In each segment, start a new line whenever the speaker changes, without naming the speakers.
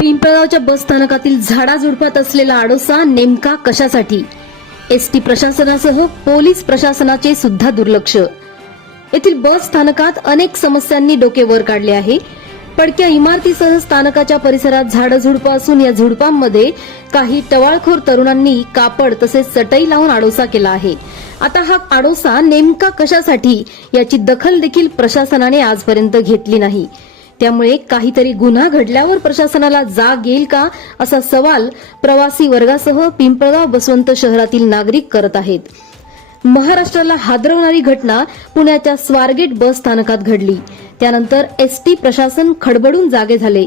पिंपळगावच्या बस स्थानकातील झाडाझुडपात असलेला आडोसा नेमका कशासाठी? एसटी प्रशासनासह पोलीस प्रशासनाचे सुद्धा दुर्लक्ष. येथील बस स्थानकात अनेक समस्यांनी डोके वर काढले आहे. पडक्या इमारतीसह स्थानकाच्या परिसरात झाडं झुडपं असून या झुडपांमध्ये काही टवाळखोर तरुणांनी कापड तसेच चटई लावून आडोसा केला आहे. आता हा आडोसा नेमका कशासाठी याची दखल देखील प्रशासनाने आजपर्यंत घेतली नाही. त्यामुळे काहीतरी गुन्हा घडल्यावर प्रशासनाला जाग येईल का असा सवाल प्रवासी वर्गासह पिंपळगाव बसवंत शहरातील नागरिक करत आहेत. महाराष्ट्राला हादरवणारी घटना पुण्याच्या स्वारगेट बस स्थानकात घडली. त्यानंतर एसटी प्रशासन खडबडून जागे झाले.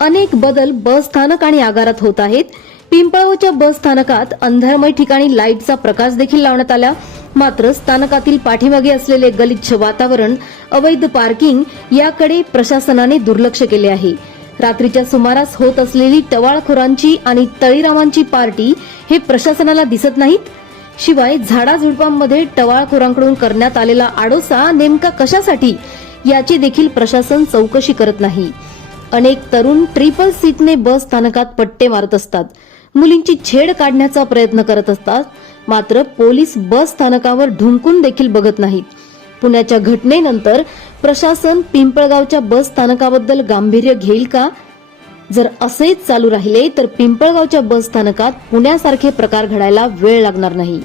अनेक बदल बस स्थानक आणि आगारात होत आहेत. पिंपळगावच्या बस स्थानकात अंधारमय ठिकाणी लाईटचा प्रकाश देखील लावण्यात आला. मात्र स्थानकातील पाठीमागे असलेले गलिच्छ वातावरण अवैध पार्किंग याकडे प्रशासनाने दुर्लक्ष केले आहे. रात्रीच्या सुमारास होत असलेली टवाळखोरांची आणि तळीरामांची पार्टी हे प्रशासनाला दिसत नाहीत. शिवाय झाडाझुडपांमध्ये टवाळखोरांकडून करण्यात आलेला आडोसा नेमका कशासाठी याची देखील प्रशासन चौकशी करत नाही. अनेक तरुण ट्रिपल सीटने बस स्थानकात पट्टे मारत असतात. मुलींची छेड काढण्याचा प्रयत्न करत असतात. मात्र पोलीस बस स्थानकावर ढुंकून देखील बघत नाहीत. पुण्याच्या घटनेनंतर प्रशासन पिंपळगावच्या बस स्थानकाबद्दल गांभीर्य घेईल का? जर असेच चालू राहिले तर पिंपळगावच्या बस स्थानकात पुण्यासारखे प्रकार घडायला वेळ लागणार नाही.